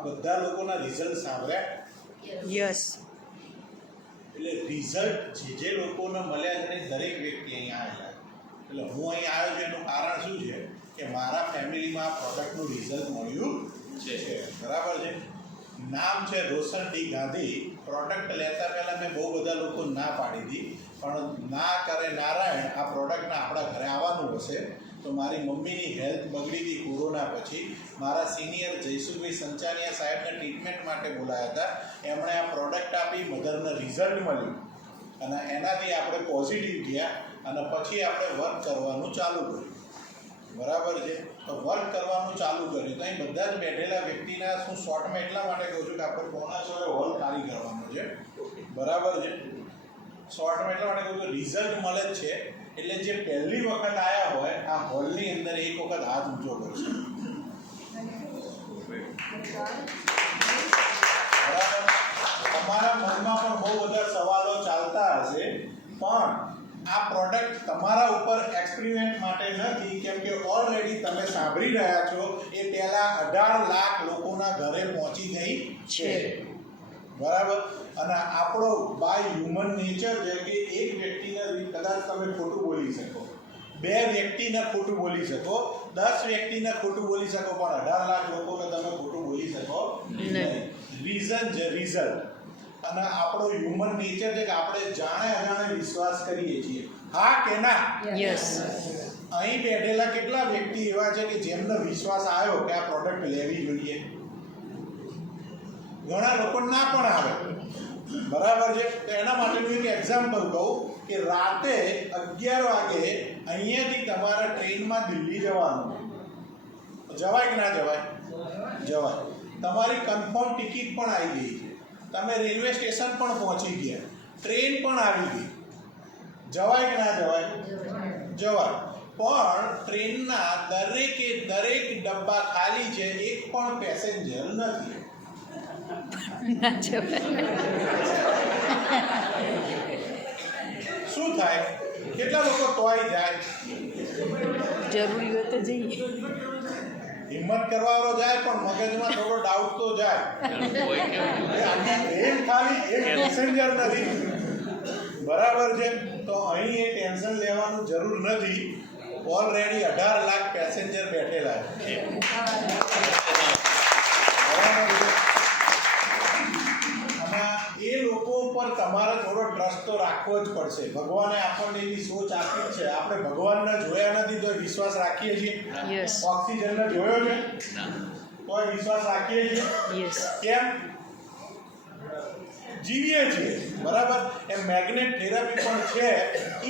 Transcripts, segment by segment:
આ બધા લોકોના રિઝલ્ટ સાંભળ્યા? યસ. એટલે રિઝલ્ટ જે લોકોને મળ્યા છે દરેક વ્યક્તિ અહીંયા આવેલા. એટલે હું અહીં આવ્યો છું એનું કારણ શું છે કે મારા ફેમિલીમાં આ પ્રોડક્ટનું રિઝલ્ટ મળ્યું છે. બરાબર છે. નામ છે રોશન ડી ગાંધી. પ્રોડક્ટ લેતા પહેલાં મેં બહુ બધા લોકો ના પાડી હતી, પણ ના કરે નારાયણ, આ પ્રોડક્ટને આપણા ઘરે આવવાનું હશે. તો મારી મમ્મીની હેલ્થ બગડી હતી કોરોના પછી. મારા સિનિયર જયસુભાઈ સંચાનિયા સાહેબને ટ્રીટમેન્ટ માટે બોલાયા હતા. એમણે આ પ્રોડક્ટ આપી, મધરને રિઝલ્ટ મળ્યું અને એનાથી આપણે પોઝિટિવ ગયા અને પછી આપણે વર્ક કરવાનું ચાલુ કર્યું. બરાબર છે. તો વર્ક કરવાનું ચાલુ કર્યું. તો અહીં બધા જ બેઠેલા વ્યક્તિના હું શોર્ટમાં એટલા માટે કહું છું કે આપણે કોના છો હોલ ખાલી કરવાનો છે. બરાબર છે. શોર્ટમાં એટલા માટે કહું છું રિઝલ્ટ મળે જ છે. એટલે જે પહેલી વખત આવ્યા હોય આ હોલની અંદર એક વખત હાથ ઊંચો કરશે. બરાબર. તમારા મનમાં પણ બહુ બધા સવાલો ચાલતા હશે, પણ આ પ્રોડક્ટ તમારા ઉપર એક્સપેરિમેન્ટ માટે નથી, કેમ કે ઓલરેડી તમે સાંભળી રહ્યા છો એ પહેલાં 18 લાખ લોકોના ઘરે પહોંચી ગઈ છે. બરાબર. અને આપણો બાય હ્યુમન નેચર છે કે એક વ્યક્તિને કદાચ તમે ખોટું બોલી શકો, 2 વ્યક્તિને ખોટું બોલી શકો, 10 વ્યક્તિને ખોટું બોલી શકો, પણ 18 લાખ લોકોને તમે ખોટું બોલી શકો નહીં. રીઝન છે રિઝલ્ટ. અને આપણો હ્યુમન નેચર છે કે આપણે જાણે અજાણે વિશ્વાસ કરીએ છીએ. હા કે ના? યસ. અહીં બેઠેલા કેટલા વ્યક્તિ એવા છે કે જેમને વિશ્વાસ આવ્યો કે આ પ્રોડક્ટ લેવી જોઈએ? ઘણા લોકો ના પણ આવે. બરાબર છે. તો એના માટેનું એક એક્ઝામ્પલ કહું કે રાતે 11 વાગે અહીંયાથી તમારે ટ્રેનમાં દિલ્હી જવાનું. જવાય કે ના જવાય? જવાય. તમારી કન્ફર્મ ટિકિટ પણ આવી ગઈ છે, તમે રેલવે સ્ટેશન પણ પહોંચી ગયા, ટ્રેન પણ આવી ગઈ. જવાય કે ના જવાય? જવાય. પણ ટ્રેનના દરેકે દરેક ડબ્બા ખાલી છે, એક પણ પેસેન્જર નથી. ના જવાય. શું થાય? કેટલા લોકો તોય જાય? જરૂરી હોય તો જઈએ. હિંમત કરવાવાળો જાય, પણ મગજમાં થોડો ડાઉટ તો જાય. ટ્રેન ખાલી, એક પેસેન્જર નથી. બરાબર છે. તો અહીં એ ટેન્શન લેવાનું જરૂર નથી. ઓલરેડી 18 લાખ પેસેન્જર બેઠેલા છે. બરાબર છે. અને એ લોકો ઉપર તમારે થોડો ટ્રસ્ટ તો રાખવો જ પડશે. ભગવાને આપણને એવી સોચ આપી જ છે. આપણે ભગવાનને જોયા નથી તો વિશ્વાસ રાખીએ છીએ. યસ. ઓક્સિજનને જોયો છે તો વિશ્વાસ રાખીએ છીએ. યસ. કેમ? જીવીએ છીએ. બરાબર. એ મેગ્નેટ થેરાપી પણ છે,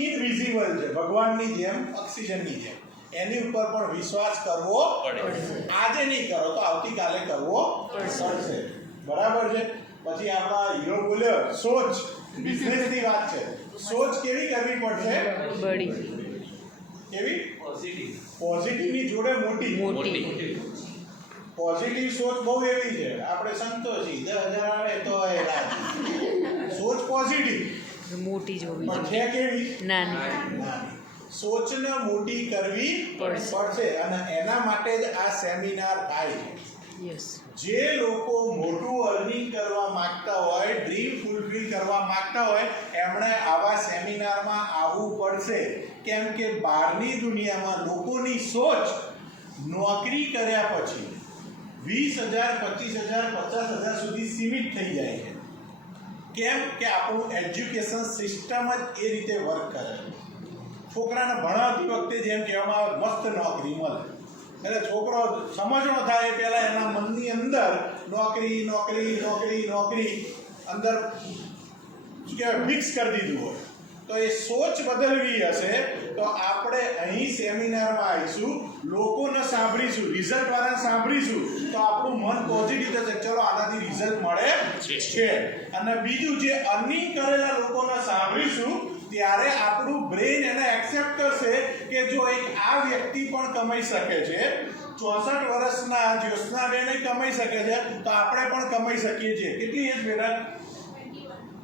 ઇનવિઝિબલ છે, ભગવાનની જેમ, ઓક્સિજનની જેમ. એની ઉપર પણ વિશ્વાસ કરવો પડે. આજે નહીં કરો તો આવતીકાલે કરવો પડશે. બરાબર છે. પછી આપણા હીરો બોલ્યો સોચ, બિઝનેસની વાત છે. સોચ કેવી કરવી પડશે? બડી. કેવી? પોઝિટિવની જોડે મોટી. પોઝિટિવ સોચ બહુ એવી છે, આપણે સંતોષી 10,000 આવે તો એ રાજી. સોચ પોઝિટિવ મોટી જોવી પણ છે કેવી? નાની. સોચને મોટી કરવી પડશે. અને એના માટે જ આ સેમિનાર થાય છે. યસ. જે લોકો મોટું અર્નિંગ કરવા માંગતા હોય, ડ્રીમ ફૂલફિલ કરવા માંગતા હોય, એમણે આવા સેમિનારમાં આવવું પડશે. કેમ કે બહારની દુનિયામાં લોકોની સોચ નોકરી કર્યા પછી 20,000, 25,000, 50,000 સુધી સીમિત થઈ જાય છે. કેમ કે આપણું એજ્યુકેશન સિસ્ટમ જ એ રીતે વર્ક કરે. છોકરાને ભણાવતી વખતે જેમ કહેવામાં આવે મસ્ત નોકરી મળે, એટલે છોકરો સમજણો થાય એ પહેલાં એના મનની અંદર નોકરી અંદર શું કહેવાય ફિક્સ કરી દીધું હોય. તો એ સોચ બદલવી હશે તો આપણે અહીં સેમિનારમાં આવીશું, લોકોને સાંભળીશું, રિઝલ્ટવાળાને સાંભળીશું તો આપણું મન પોઝિટિવ થશે. ચલો આનાથી રિઝલ્ટ મળે છે. અને બીજું જે અર્નિંગ કરેલા લોકોને સાંભળીશું ત્યારે આપણું બ્રેન એને એક્સેપ્ટ કરશે કે જો એક આ વ્યક્તિ પણ કમાઈ શકે છે, 64 વર્ષના જ્યોત્સનાબેન કમાઈ શકે છે, તો આપણે પણ કમાઈ શકીએ છીએ. કેટલી એજ બેટા?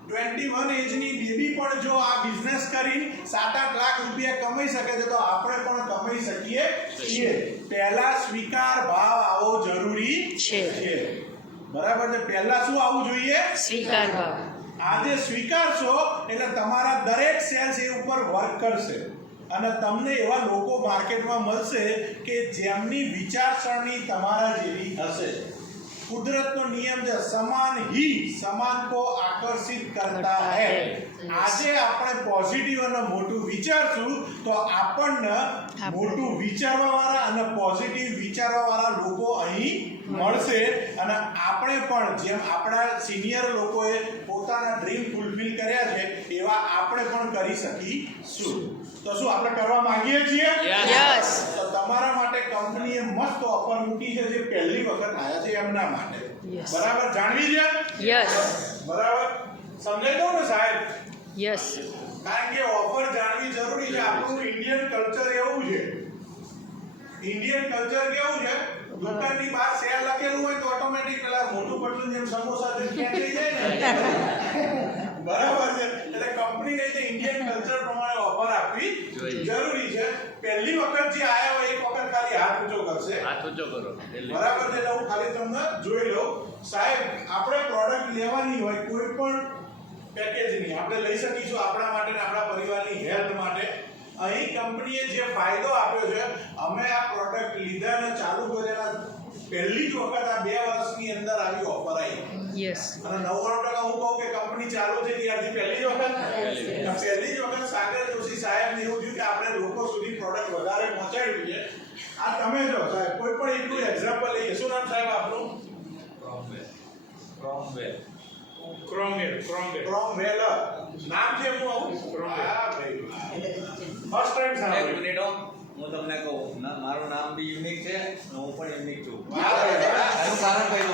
21 એજની બેબી પણ જો આ બિઝનેસ કરી 7-8 લાખ રૂપિયા કમાઈ શકે છે તો આપણે પણ કમાઈ શકીએ છીએ. પહેલા સ્વીકાર ભાવ આવો જરૂરી છે. બરાબર છે. પહેલા શું આવવું જોઈએ? સ્વીકાર ભાવ. આજે સ્વીકારશો એટલે તમારા દરેક સેલ્સ એ ઉપર વર્ક કરશે અને તમને એવા લોકો માર્કેટમાં મળશે કે જેમની વિચારસરણી તમારા જેવી હશે. કુદરતનો નિયમ છે સમાન હી સમાન કો આકર્ષિત કરતા હૈ. આજે આપણે પોઝિટિવ અને મોટું વિચારશું તો આપણને મોટું વિચારવાવાળા અને પોઝિટિવ વિચારવાવાળા લોકો અહીં મળશે અને આપણે પણ જેમ આપણા સિનિયર લોકોએ પોતાના ડ્રીમ ફૂલફિલ કર્યા છે એવા આપણે પણ કરી શકીશું. તો શું આપણે કરવા માંગીએ છીએ? યસ. તો તમારા માટે કંપનીએ મસ્ત ઓફર મૂકી છે જે પહેલી વખત આવ્યા છે એમના માટે. Yes. બરાબર જાણવી છે? યસ. બરાબર સમજાઈ દો ને સાહેબ? યસ. કારણ કે ઓફર જાણવી જરૂરી છે. આપણું ઇન્ડિયન કલ્ચર એવું છે. ઇન્ડિયન કલ્ચર કેવું છે? દુકાનની બહાર સેલ લખેલું હોય તો ઓટોમેટિક પેલા મોટું પટલું જેમ સમોસા જેમ ક્યાં થઈ જાય ને બરાબર છે. એટલે કંપનીને જે ઇન્ડિયન કલ્ચર પ્રમાણે ઓફર આપવી જરૂરી છે. પહેલી વખત જે આયા હોય એક વખત ખાલી હાથ ઊંચો કરશે. હાથ ઊંચો કરો. બરાબર છે. એટલે હું ખાલી તમને જોઈ લઉં. સાહેબ આપણે પ્રોડક્ટ લેવાની હોય કોઈ પણ પેકેજની આપણે લઈ શકીશું આપણા માટે ને આપણા પરિવારની હેલ્થ માટે. અહીં કંપનીએ જે ફાયદો આપ્યો છે અમે આ પ્રોડક્ટ લીધા અને ચાલુ કરેલા પહેલી જ વખત આ 2 વર્ષની અંદર આવી ઓફર આવી. યસ. અને 99% હું કહું કે કંપની ચાલુ થઈ ત્યારથી પહેલી જ વખત સાગર જોશી સાહેબને એવું થયું કે આપણે લોકો સુધી પ્રોડક્ટ વધારે પહોંચાડવી છે. આ તમે જો સાહેબ કોઈ પણ એકનું એક્ઝામ્પલ લઈએ. શું નામ સાહેબ આપનું? ક્રોમવેલ નામ છે હું આવું હા ભાઈ ફર્સ્ટ ટાઈમ એક સાંભળ્યું. મિનિટ હો, હું તમને કહું મારું નામ બી યુનિક છે અને હું પણ યુનિક છું. વાહ ભાઈ વાહ. એનું કારણ કહી